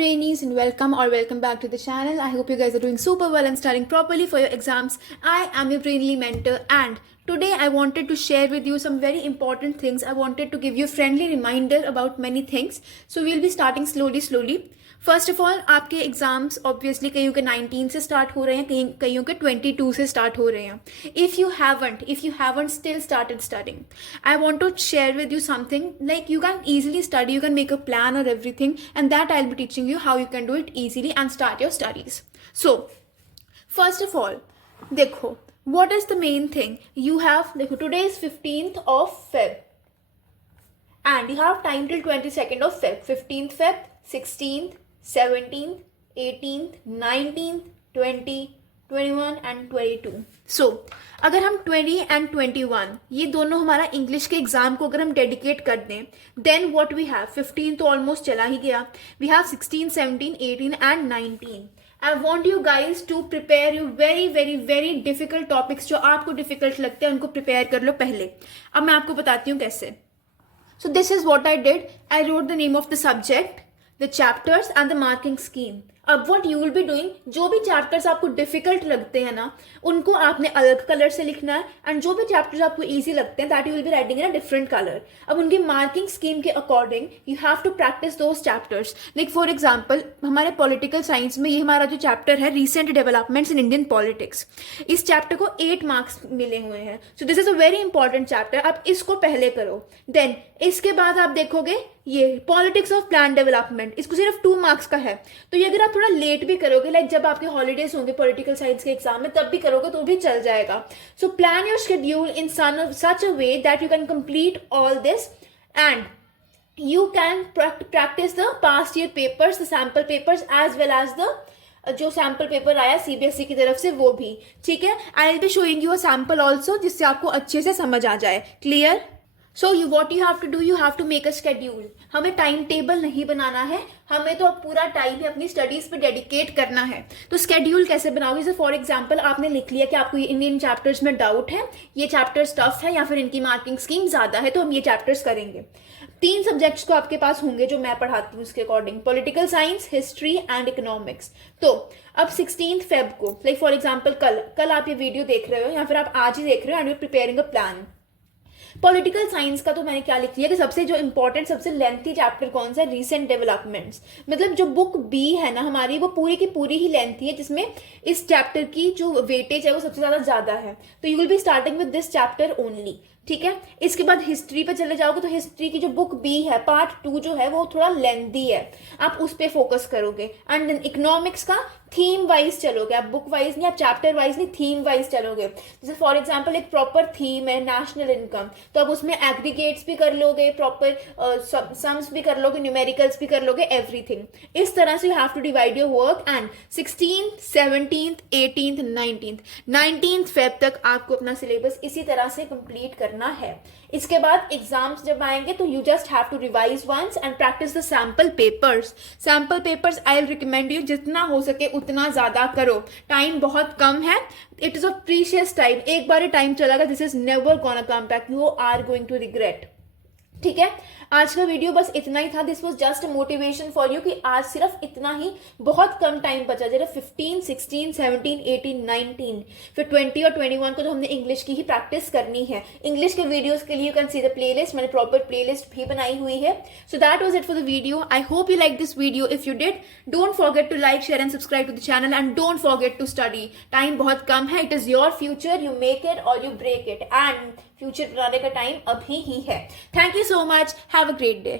Brainees, and welcome back to the channel. I hope you guys are doing super well and studying properly for your exams. I am your Brainly mentor, and today I wanted to share with you some very important things. I wanted to give you a friendly reminder about many things. So we'll be starting slowly. First of all आपके exams obviously कईयों के 19 से start हो रहे हैं, कईयों के 22 से स्टार्ट हो रहे हैं. If you haven't still started studying, I want to share with you something like you can easily study, you can make a plan or everything, and that I'll be teaching you how you can do it easily and start your studies. So first of all, देखो what is the main thing you have. देखो today is 15th of Feb and you have time till 22nd of Feb. 15th Feb, 16th, 17th, 18th, 19th, 20, 21 and 22. So अगर हम 20 and 21 ये दोनों हमारा English के exam को अगर हम डेडिकेट कर दें, देन व्हाट वी हैव, 15 तो ऑलमोस्ट चला ही गया, we have 16, 17, 18 and 19. I want you guys to prepare you very difficult topics. जो आपको डिफिकल्ट लगते हैं उनको प्रिपेयर कर लो पहले. अब मैं आपको बताती हूँ कैसे. So this is what I did. I wrote the name of the subject, the chapters and the marking scheme. अब what you will be doing, जो भी चैप्टर्स आपको डिफिकल्ट लगते हैं ना उनको आपने अलग कलर से लिखना है, एंड जो भी चैप्टर्स आपको इजी लगते हैं that you will be writing in a different colour. अब उनकी मार्किंग स्कीम के according you have to practice those chapters. Like for example हमारे पॉलिटिकल साइंस में ये हमारा जो चैप्टर है recent developments in Indian politics, इस चैप्टर को 8 मार्क्स मिले हुए हैं. So this is a very important chapter. आप इसको पहले करो, देन इसके बाद आप देखोगे ये पॉलिटिक्स ऑफ प्लान डेवलपमेंट, इसको सिर्फ 2 मार्क्स का है. तो ये अगर आप थोड़ा लेट भी करोगे, लाइक जब आपके हॉलीडेज होंगे पॉलिटिकल साइंस के एग्जाम में, तब भी करोगे तो भी चल जाएगा. So plan your schedule in such a way that you can complete all this and you can practice the past year papers, the sample papers as well as the जो सैम्पल पेपर आया CBSE की तरफ से वो भी. ठीक है, I will be showing you a sample also जिससे आपको अच्छे से समझ आ जाए. Clear? So you what you have to do, you have to make a schedule. हमें टाइम टेबल नहीं बनाना है, हमें तो पूरा टाइम ही अपनी स्टडीज पे डेडिकेट करना है. तो शेड्यूल कैसे बनाओगे? जैसे फॉर एग्जांपल आपने लिख लिया कि आपको इन चैप्टर्स में डाउट है, ये चैप्टर्स टफ है या फिर इनकी मार्किंग स्कीम ज्यादा है, तो हम ये चैप्टर्स करेंगे. 3 सब्जेक्ट्स को आपके पास होंगे जो मैं पढ़ाती हूँ उसके according, political science, history and economics. तो अब 16 फेब को, लाइक फॉर एग्जांपल कल आप ये वीडियो देख रहे हो या फिर आप आज ही देख रहे हो and you preparing a plan. Political science का तो मैंने क्या लिख लिया कि सबसे जो इंपॉर्टेंट सबसे लेंथी चैप्टर कौन सा है, रीसेंट डेवलपमेंट्स. मतलब जो बुक बी है ना हमारी, वो पूरी की पूरी ही लेंथी है, जिसमें इस चैप्टर की जो वेटेज है वो सबसे ज्यादा है. तो you will be starting with this chapter only. ठीक है, इसके बाद हिस्ट्री पे चले जाओगे तो हिस्ट्री की जो बुक बी है पार्ट 2 जो है वो थोड़ा लेंथी है, आप उस पे फोकस करोगे. एंड देन इकोनॉमिक्स का थीम वाइज चलोगे, आप बुक वाइज नहीं, आप चैप्टर वाइज नहीं, थीम वाइज चलोगे. जैसे फॉर एग्जांपल एक प्रॉपर थीम है नेशनल इनकम, तो आप उसमें एग्रीगेट्स भी कर लोगे, प्रॉपर सम्स भी कर लोगे, न्यूमेरिकल्स भी कर लोगे, एवरीथिंग. इस तरह से you have to divide your work. And 16th, 17th, 18th, 19th Feb तक आपको अपना सिलेबस इसी तरह से कंप्लीट करना है. इसके बाद एग्जाम्स जब आएंगे तो you just have to revise once and practice the sample papers. I will recommend you जितना हो सके उतना ज्यादा करो. टाइम बहुत कम है, it is a precious time. एक बार टाइम चला गया, this is never gonna come back, you are going to regret. ठीक है, आज का वीडियो बस इतना ही था. This was just a motivation for you कि आज सिर्फ इतना ही, बहुत कम टाइम बचा. जरा 15, 16, 17, 18, 19 फिर 20 और 21 को तो हमने इंग्लिश की ही प्रैक्टिस करनी है. इंग्लिश के वीडियोस के लिए you can see the playlist, मैंने प्रॉपर प्लेलिस्ट भी बनाई हुई है. So that was it for the video. I hope you like this video. If you did, don't forget to like, share and subscribe to the channel and don't forget to study. Time बहुत कम है, it is your future, you make it और you break it, and future बनाने का time अभी ही है. Thank you so much, have a great day.